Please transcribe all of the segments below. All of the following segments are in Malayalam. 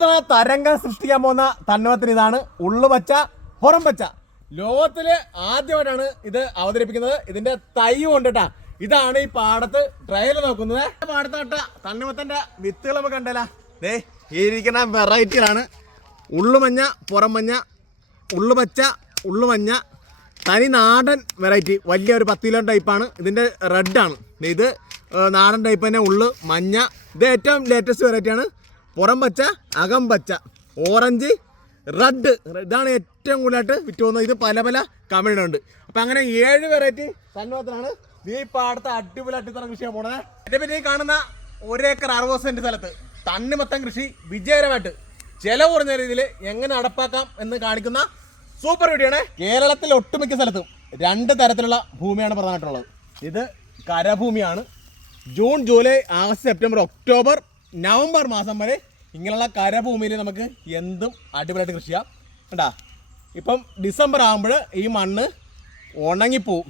തരംഗം സൃഷ്ടിക്കാൻ പോകുന്ന തണ്ണിമത്തൻ ഇതാണ്. ഉള്ളുപച്ച, പുറം പച്ച. ലോകത്തില് ആദ്യമായിട്ടാണ് ഇത് അവതരിപ്പിക്കുന്നത്. ഇതിന്റെ തൈ കൊണ്ടിട്ടാ. ഇതാണ് ഈ പാടത്ത് ട്രയൽ നോക്കുന്നത്. പാടത്ത് നട്ട തണ്ണിമത്തന്റെ വിത്തുകൾ നമുക്ക് കണ്ടല്ല. ദേ ഈ ഇരിക്കുന്ന വെറൈറ്റികളാണ്. ഉള്ളുമഞ്ഞ, പുറം മഞ്ഞ, ഉള്ളുപച്ച, ഉള്ളുമഞ്ഞ, തനി നാടൻ വെറൈറ്റി. വലിയൊരു 10 കിലോ ടൈപ്പാണ്. ഇതിന്റെ റെഡാണ്. ഇത് നാടൻ ടൈപ്പ് തന്നെ. ഉള്ളു മഞ്ഞ. ഇത് ഏറ്റവും ലേറ്റസ്റ്റ് വെറൈറ്റിയാണ്. പുറം പച്ച, അകം പച്ച, ഓറഞ്ച്, റെഡ്. ഇതാണ് ഏറ്റവും കൂടുതലായിട്ട് വിറ്റ് പോകുന്നത്. ഇത് പല പല കമ്പനികളുണ്ട്. അപ്പം അങ്ങനെ 7 വെറൈറ്റി തണ്ണിമത്തനാണ് ഈ പാടത്ത് അടിപൊളിയായിട്ട് ഇത്ര കൃഷി ചെയ്യാൻ പോണത്. എൻ്റെ പിന്നെ ഈ കാണുന്ന 1 ഏക്കർ 60 സെൻറ്റ് സ്ഥലത്ത് തണ്ണിമത്തൻ കൃഷി വിജയകരമായിട്ട് ചെലവ് കുറഞ്ഞ രീതിയിൽ എങ്ങനെ നടപ്പാക്കാം എന്ന് കാണിക്കുന്ന സൂപ്പർ വീഡിയോ ആണ്. കേരളത്തിൽ ഒട്ടുമിക്ക സ്ഥലത്തും 2 തരത്തിലുള്ള ഭൂമിയാണ് പ്രധാനമായിട്ടുള്ളത്. ഇത് കരഭൂമിയാണ്. June, July, August, September, October, November മാസം വരെ ഇങ്ങനെയുള്ള കരഭൂമിയിൽ നമുക്ക് എന്തും അടിപൊളിയായിട്ട് കൃഷി ചെയ്യാം. കണ്ടാ ഇപ്പം ഡിസംബർ ആകുമ്പോൾ ഈ മണ്ണ് ഉണങ്ങിപ്പോവും.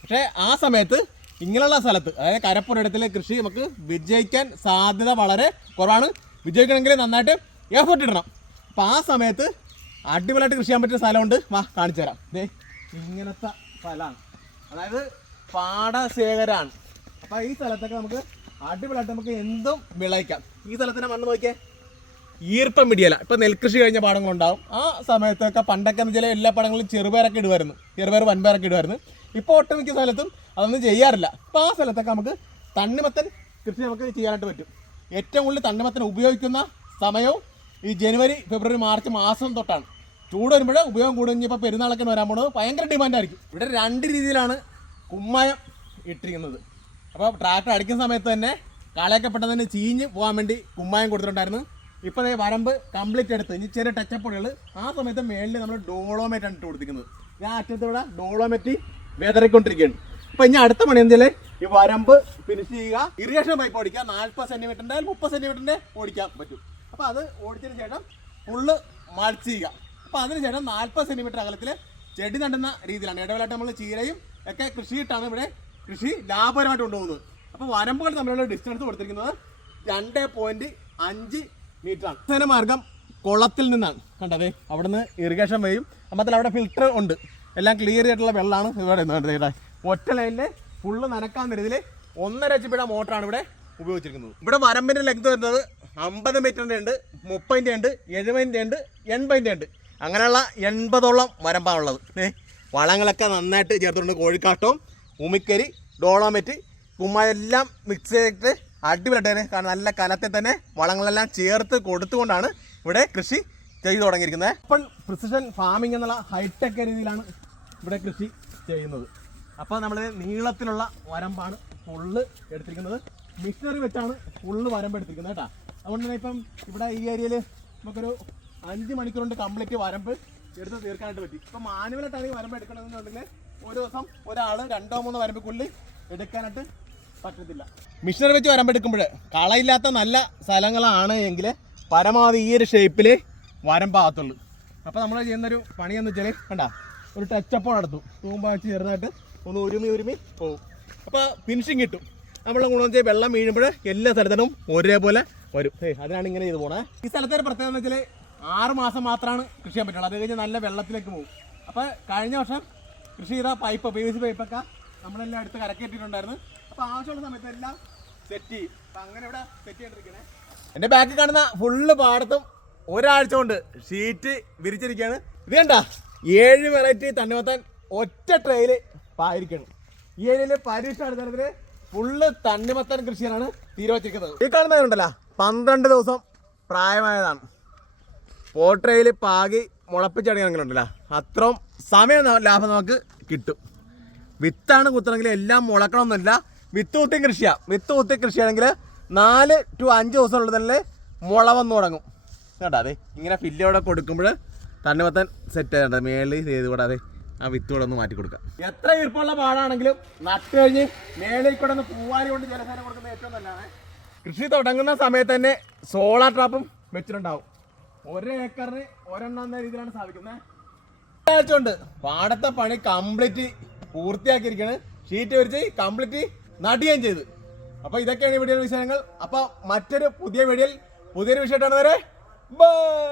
പക്ഷേ ആ സമയത്ത് ഇങ്ങനെയുള്ള സ്ഥലത്ത്, അതായത് കരപ്പുറത്തിലെ കൃഷി നമുക്ക് വിജയിക്കാൻ സാധ്യത വളരെ കുറവാണ്. വിജയിക്കണമെങ്കിൽ നന്നായിട്ട് എഫർട്ട് ഇടണം. അപ്പം ആ സമയത്ത് അടിപൊളിയായിട്ട് കൃഷി ചെയ്യാൻ പറ്റിയ സ്ഥലമുണ്ട്. വാ കാണിച്ചു തരാം. ദേ ഇങ്ങനത്തെ സ്ഥലമാണ്, അതായത് പാടശേഖരമാണ്. അപ്പോൾ ഈ സ്ഥലത്തൊക്കെ നമുക്ക് അടിപൊളിയായിട്ട് നമുക്ക് എന്തും വിളയിക്കാം. ഈ സ്ഥലത്തിൻ്റെ മണ്ണ് നോക്കിയേ, ഈർപ്പം പിടിയല്ല. ഇപ്പം നെൽകൃഷി കഴിഞ്ഞ പാടങ്ങളുണ്ടാവും. ആ സമയത്തൊക്കെ പണ്ടൊക്കെ എന്ന് വെച്ചാൽ എല്ലാ പാടങ്ങളിലും ചെറുപയറൊക്കെ ഇടുമായിരുന്നു. ചെറുപയർ, വൻപയറൊക്കെ ഇടുമായിരുന്നു. ഇപ്പോൾ ഒട്ടുമിക്ക സ്ഥലത്തും അതൊന്നും ചെയ്യാറില്ല. അപ്പോൾ ആ സ്ഥലത്തൊക്കെ നമുക്ക് തണ്ണിമത്തൻ കൃഷി നമുക്ക് ചെയ്യാനായിട്ട് പറ്റും. ഏറ്റവും കൂടുതൽ തണ്ണിമത്തൻ ഉപയോഗിക്കുന്ന സമയവും ഈ ജനുവരി, ഫെബ്രുവരി, മാർച്ച് മാസം തൊട്ടാണ്. ചൂട് വരുമ്പോൾ ഉപയോഗം കൂടും. ഇപ്പോൾ പെരുന്നാളൊക്കെ വരാൻ പോകുന്നത് ഭയങ്കര ഡിമാൻഡായിരിക്കും. ഇവിടെ 2 രീതിയിലാണ് കുമ്മായം ഇട്ടിരിക്കുന്നത്. അപ്പോൾ ട്രാക്ടർ അടിക്കുന്ന സമയത്ത് തന്നെ കളയൊക്കെ പെട്ടെന്ന് തന്നെ ചീഞ്ഞ് പോകാൻ വേണ്ടി കുമ്മായം കൊടുത്തിട്ടുണ്ടായിരുന്നു. ഇപ്പോൾ വരമ്പ് കംപ്ലീറ്റ് എടുത്ത് ഇനി ചെറിയ ടച്ചപ്പുകൾ. ആ സമയത്ത് മേളിൽ നമ്മൾ ഡോളോമേറ്റാണ് ഇട്ട് കൊടുത്തിരിക്കുന്നത്. ഞാൻ അറ്റത്തോടെ ഡോളോമെറ്റ് വിതറിക്കൊണ്ടിരിക്കുകയാണ്. അപ്പോൾ ഇനി അടുത്ത പണി എന്തായാലും ഈ വരമ്പ് ഫിനിഷ് ചെയ്യുക. ഇറിഗേഷൻ പൈപ്പ് ഓടിക്കുക. 40 സെൻറ്റിമീറ്ററിൻ്റെ 30 സെൻറ്റിമീറ്ററിൻ്റെ ഓടിക്കാൻ പറ്റും. അപ്പോൾ അത് ഓടിച്ചതിന് ശേഷം ഫുള്ള് മൾച്ച് ചെയ്യുക. അപ്പോൾ അതിന് ശേഷം 40 സെൻറ്റിമീറ്റർ അകലത്തിൽ ചെടി നടുന്ന രീതിയിലാണ്. ഇടവേളായിട്ട് നമ്മൾ ചീരയും ഒക്കെ കൃഷിയിട്ടാണ് ഇവിടെ കൃഷി ലാഭകരമായിട്ട് കൊണ്ടുപോകുന്നത്. അപ്പോൾ വരമ്പുകൾ തമ്മിലുള്ള ഡിസ്റ്റൻസ് കൊടുത്തിരിക്കുന്നത് 2.5 മീറ്ററാണ്. അവസാന മാർഗം കുളത്തിൽ നിന്നാണ്. കണ്ടതേ അവിടെ നിന്ന് ഇറിഗേഷൻ വഴിയും അമ്പത്തിൽ അവിടെ ഫിൽറ്റർ ഉണ്ട്. എല്ലാം ക്ലിയർ ആയിട്ടുള്ള വെള്ളമാണ് ഇവിടെ കണ്ടത്. ഒറ്റ ലൈനിൽ ഫുള്ള് നനക്കാവുന്ന രീതിയിൽ 1.5 HP മോട്ടറാണ് ഇവിടെ ഉപയോഗിച്ചിരിക്കുന്നത്. ഇവിടെ വരമ്പിൻ്റെ ലെങ്ത് വരുന്നത് 50 മീറ്ററിൻ്റെ ഉണ്ട്, 30ൻ്റെ ഉണ്ട്, 70ൻ്റെ ഉണ്ട്, 80ൻ്റെ ഉണ്ട്. അങ്ങനെയുള്ള 80ഓളം വരമ്പാണുള്ളത്. വളങ്ങളൊക്കെ നന്നായിട്ട് ചേർത്തുകൊണ്ട് കോഴിക്കാട്ടവും ഉമിക്കരി, ഡോളോമെറ്റ്, കുമ്മായെല്ലാം മിക്സ് ചെയ്തിട്ട് അടിപൊളിയായിട്ട്, കാരണം നല്ല കലത്തിൽ തന്നെ വളങ്ങളെല്ലാം ചേർത്ത് കൊടുത്തുകൊണ്ടാണ് ഇവിടെ കൃഷി ചെയ്തു തുടങ്ങിയിരിക്കുന്നത്. അപ്പോൾ പ്രിസിഷൻ ഫാമിംഗ് എന്നുള്ള ഹൈടെക് രീതിയിലാണ് ഇവിടെ കൃഷി ചെയ്യുന്നത്. അപ്പോൾ നമ്മൾ നീളത്തിലുള്ള വരമ്പാണ് ഫുള്ള് എടുത്തിരിക്കുന്നത്. മിഷനറി വെച്ചാണ് ഫുള്ള് വരമ്പ് എടുത്തിരിക്കുന്നത് കേട്ടോ. അതുകൊണ്ട് തന്നെ ഇപ്പം ഇവിടെ ഈ ഏരിയയിൽ നമുക്കൊരു 5 മണിക്കൂർ കൊണ്ട് കംപ്ലീറ്റ് വരമ്പ് എടുത്ത് തീർക്കാനായിട്ട് പറ്റി. ഇപ്പം മാനുവലായിട്ടാണ് ഈ വരമ്പ് എടുക്കണമെന്നുണ്ടെങ്കിൽ ഒരു ദിവസം ഒരാൾ 2-3 വരമ്പുക്കുള്ളിൽ എടുക്കാനായിട്ട് പറ്റത്തില്ല. മിഷനറി വെച്ച് വരമ്പെടുക്കുമ്പോൾ കളയില്ലാത്ത നല്ല സ്ഥലങ്ങളാണ് എങ്കിൽ പരമാവധി ഈ ഒരു ഷേപ്പിൽ വരമ്പാകത്തുള്ളൂ. അപ്പോൾ നമ്മൾ ചെയ്യുന്നൊരു പണിയെന്ന് വെച്ചാൽ കണ്ട ഒരു ടച്ചപ്പ് നടത്തും. തൂമ്പ വെച്ച് ചെറുതായിട്ട് ഒന്ന് ഉരുമി പോകും. അപ്പോൾ ഫിനിഷിങ് കിട്ടും. നമ്മളെ ഗുണം വെച്ചാൽ വെള്ളം വീഴുമ്പോൾ എല്ലാ സ്ഥലത്തിനും ഒരേപോലെ വരും. അതിനാണ് ഇങ്ങനെ ചെയ്ത് പോണേ. ഈ സ്ഥലത്തെ ഒരു പ്രത്യേകത എന്ന് വെച്ചാൽ 6 മാസം മാത്രമാണ് കൃഷി ചെയ്യാൻ പറ്റുള്ളൂ. അത് കഴിഞ്ഞ് നല്ല വെള്ളത്തിലേക്ക് പോകും. അപ്പോൾ കഴിഞ്ഞ വർഷം കൃഷി ചെയ്ത പൈപ്പ്, PVC പൈപ്പൊക്കെ നമ്മളെല്ലാം എടുത്ത് കരക്കേറ്റിട്ടുണ്ടായിരുന്നു. അപ്പോൾ ആവശ്യമുള്ള സമയത്ത് എല്ലാം സെറ്റ് ചെയ്യും. അപ്പം അങ്ങനെ ഇവിടെ സെറ്റ് ചെയ്തിരിക്കണേ. എൻ്റെ ബാക്കിൽ കാണുന്ന ഫുള്ള് പാടത്തും ഒരാഴ്ച കൊണ്ട് ഷീറ്റ് വിരിച്ചിരിക്കുകയാണ്. ഇത് കണ്ട 7 വെറൈറ്റി തണ്ണിമത്തൻ ഒറ്റ ട്രെയിൽ പായിരിക്കണം. ഈ ഏരിയയിൽ പരീക്ഷ അടിസ്ഥാനത്തിൽ ഫുള്ള് തണ്ണിമത്തൻ കൃഷിയാണ് തീരുമാനിച്ചിരിക്കുന്നത്. ഈ കാണുന്നതുണ്ടല്ലോ 12 ദിവസം പ്രായമായതാണ്. പോട്രയിൽ പാകി മുളപ്പിച്ചടിക്കണമെങ്കിലുണ്ടല്ലോ അത്രയും സമയം ലാഭം നമുക്ക് കിട്ടും. വിത്താണ് കുത്തണമെങ്കിൽ എല്ലാം മുളക്കണമെന്നില്ല. വിത്ത് കുത്തി കൃഷിയാണ്. വിത്ത് കുത്തി കൃഷിയാണെങ്കിൽ 4 to 5 ദിവസമുള്ളത് തന്നെ മുള വന്നു തുടങ്ങും കേട്ടോ. അതെ ഇങ്ങനെ ഫില്ലോടെ കൊടുക്കുമ്പോൾ തണ്ണിമത്തൻ സെറ്റ് ആയിട്ട് മേളിൽ ചെയ്ത് കൂടാതെ ആ വിത്ത് കൂടെ ഒന്ന് മാറ്റി കൊടുക്കാം. എത്ര ഈർപ്പമുള്ള പാടാണെങ്കിലും നട്ട് കഴിഞ്ഞ് മേളിൽ കൂടെ ഒന്ന് പൂവാരി കൊണ്ട് ജലസേന കൊടുക്കുന്നത് ഏറ്റവും നല്ലതാണ്. കൃഷി തുടങ്ങുന്ന സമയത്ത് തന്നെ സോളാർ ട്രാപ്പും വെച്ചിട്ടുണ്ടാവും. 1 ഏക്കറിന് 1 എന്ന രീതിയിലാണ് സ്ഥാപിക്കുന്നത്. ഒരാഴ്ച കൊണ്ട് പാടത്തെ പണി കംപ്ലീറ്റ് പൂർത്തിയാക്കിയിരിക്കുകയാണ്. ഷീറ്റ് വിരിച്ച് കംപ്ലീറ്റ് നടുകയും ചെയ്ത്. അപ്പോൾ ഇതൊക്കെയാണ് വീഡിയോയുടെ വിഷയങ്ങൾ. അപ്പോൾ മറ്റൊരു പുതിയ വീഡിയോയിൽ പുതിയൊരു വിഷയമായിട്ടാണ് വരെ. ബൈ.